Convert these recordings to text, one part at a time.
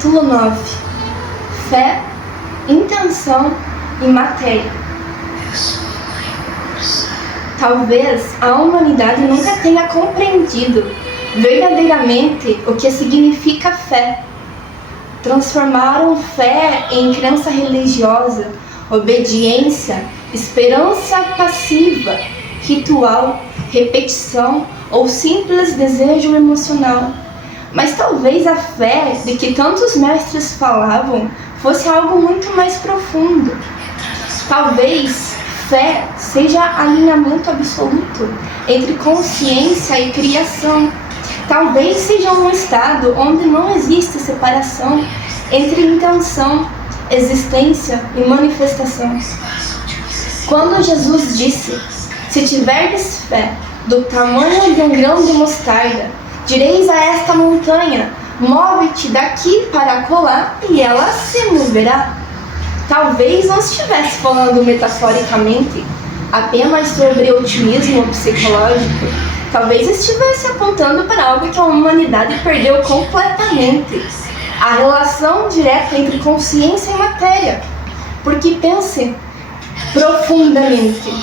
Capítulo 9. Fé, intenção e matéria. Talvez a humanidade nunca tenha compreendido verdadeiramente o que significa fé. Transformaram fé em crença religiosa, obediência, esperança passiva, ritual, repetição ou simples desejo emocional. Mas talvez a fé de que tantos mestres falavam fosse algo muito mais profundo. Talvez fé seja alinhamento absoluto entre consciência e criação. Talvez seja um estado onde não existe separação entre intenção, existência e manifestação. Quando Jesus disse: "Se tiverdes fé do tamanho de um grão de mostarda, direis a esta montanha: move-te daqui para acolá, e ela se moverá." Talvez não estivesse falando metaforicamente apenas sobre otimismo psicológico. Talvez estivesse apontando para algo que a humanidade perdeu completamente: a relação direta entre consciência e matéria. Porque pense profundamente: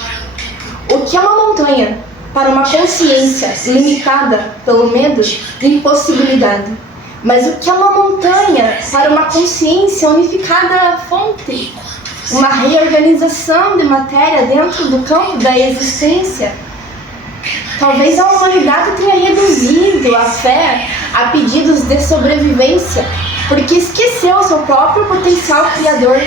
o que é uma montanha para uma consciência limitada pelo medo e impossibilidade? Mas o que é uma montanha para uma consciência unificada à fonte? Uma reorganização de matéria dentro do campo da existência. Talvez a humanidade tenha reduzido a fé a pedidos de sobrevivência, porque esqueceu seu próprio potencial criador.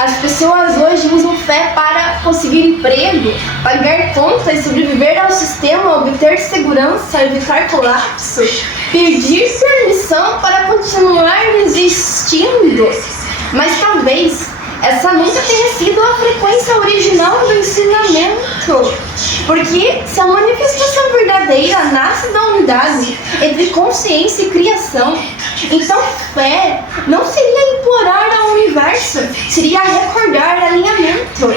As pessoas hoje usam fé para conseguir emprego, pagar contas, sobreviver ao sistema, obter segurança, evitar colapso, pedir permissão para continuar existindo. Mas talvez essa nunca tenha sido a frequência original do ensinamento. Porque se a manifestação verdadeira nasce da unidade entre consciência e criação, então fé não seria implorar ao universo, seria recordar alinhamento.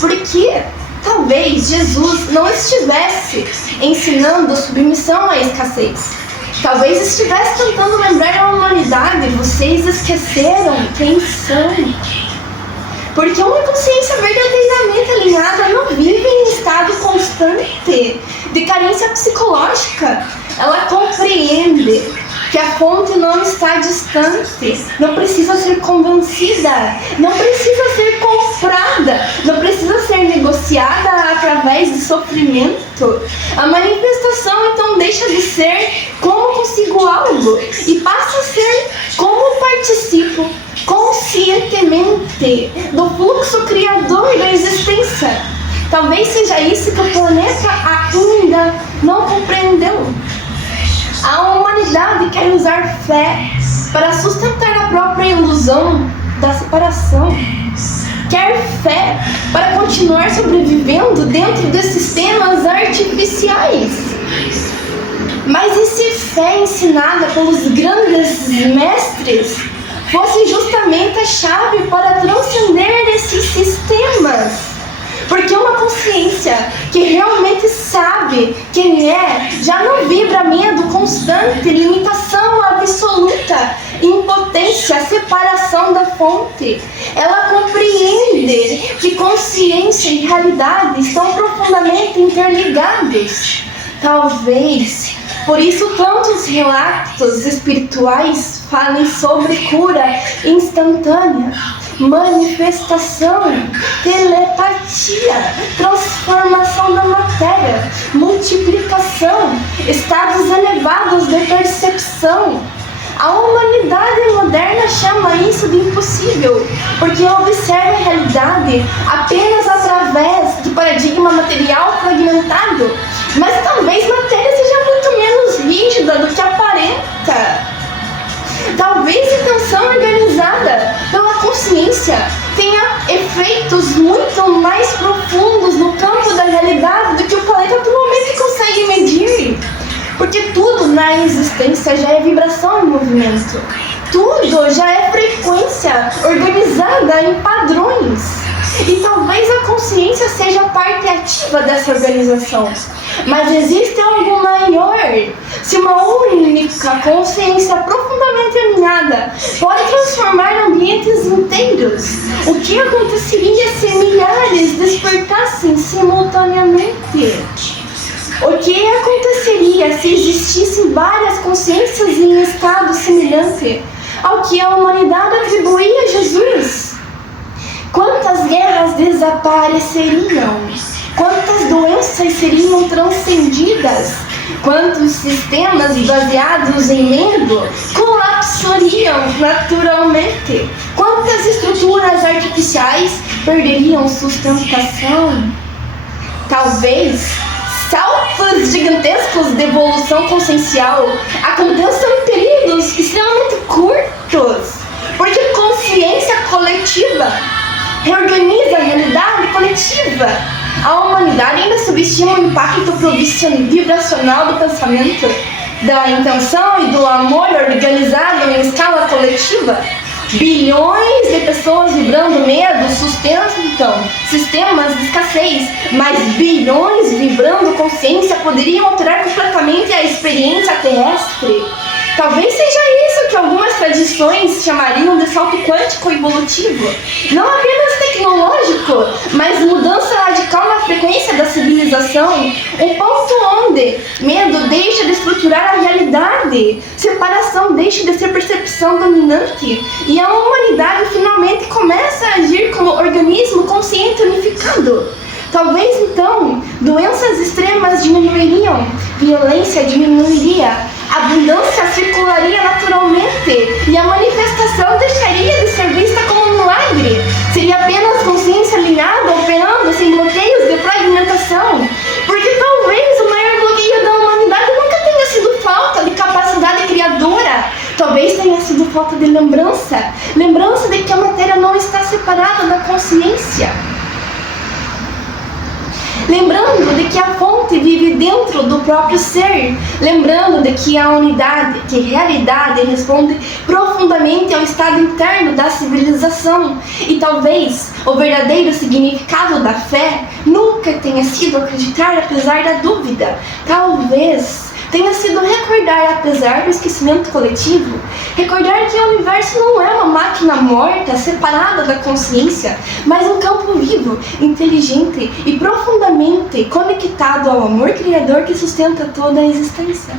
Porque talvez Jesus não estivesse ensinando submissão à escassez. Talvez estivesse tentando lembrar à humanidade: vocês esqueceram quem são. Porque uma consciência verdadeiramente alinhada não vive em estado constante de carência psicológica. Ela compreende que a fonte não está distante, não precisa ser convencida, não precisa ser comprada, não precisa ser negociada através de sofrimento. A manifestação então deixa de ser como consigo algo e passa a ser como participo conscientemente do fluxo criador da existência. Talvez seja isso que o planeta ainda não compreendeu. A humanidade quer usar fé para sustentar a própria ilusão da separação. Quer fé para continuar sobrevivendo dentro de sistemas artificiais. Mas e se fé ensinada pelos grandes mestres fosse justamente a chave para transcender esses sistemas? Porque uma consciência que realmente sabe quem é já não vibra medo constante, limitação absoluta, impotência, separação da fonte. Ela compreende que consciência e realidade estão profundamente interligados. Talvez por isso tantos relatos espirituais falem sobre cura instantânea, manifestação, telepatia, transformação da matéria, multiplicação, estados elevados de percepção. A humanidade moderna chama isso de impossível, porque observa a realidade apenas através do paradigma material fragmentado. Mas talvez matéria seja muito menos rígida do que aparenta. Talvez a intenção organizada pela consciência tenha efeitos muito mais profundos no campo da realidade do que o planeta atualmente consegue medir. Porque tudo na existência já é vibração em movimento. Tudo já é frequência organizada em padrões. E talvez a consciência seja parte ativa dessa organização. Mas existe algo maior. Se uma única consciência profundamente que aconteceria se milhares despertassem simultaneamente? O que aconteceria se existissem várias consciências em estado semelhante ao que a humanidade atribuía a Jesus? Quantas guerras desapareceriam? Quantas doenças seriam transcendidas? Quantos sistemas baseados em medo colapsariam naturalmente? Quantas estruturas artificiais perderiam sustentação? Talvez saltos gigantescos de evolução consciencial aconteçam em períodos extremamente curtos, porque consciência coletiva reorganiza a realidade coletiva. A humanidade ainda subestima o impacto vibracional do pensamento, da intenção e do amor organizado em escala coletiva. Bilhões de pessoas vibrando medo sustentam sistemas de escassez, mas bilhões vibrando consciência poderiam alterar completamente a experiência terrestre. Talvez seja isso que algumas tradições chamariam de salto quântico evolutivo. Não apenas tecnológico, mas mudança radical na frequência da civilização. Um ponto onde medo deixa de estruturar a realidade, separação deixa de ser percepção dominante e a humanidade finalmente começa a agir como organismo consciente unificado. Talvez então doenças extremas diminuiriam, violência diminuiria, abundância circularia naturalmente e a manifestação deixaria de ser vista como um milagre. Seria apenas consciência alinhada operando sem bloqueios de fragmentação, porque talvez o maior bloqueio da humanidade nunca tenha sido falta de capacidade criadora. Talvez tenha sido falta de lembrança de que a matéria não está separada da consciência. Lembrando de que a fonte vive dentro do próprio ser, lembrando de que a unidade, que a realidade responde profundamente ao estado interno da civilização. E talvez o verdadeiro significado da fé nunca tenha sido acreditar apesar da dúvida. Talvez tenha sido recordar apesar do esquecimento coletivo, recordar que o universo não é uma máquina morta, separada da consciência, mas um campo vivo, inteligente e profundamente conectado ao amor criador que sustenta toda a existência.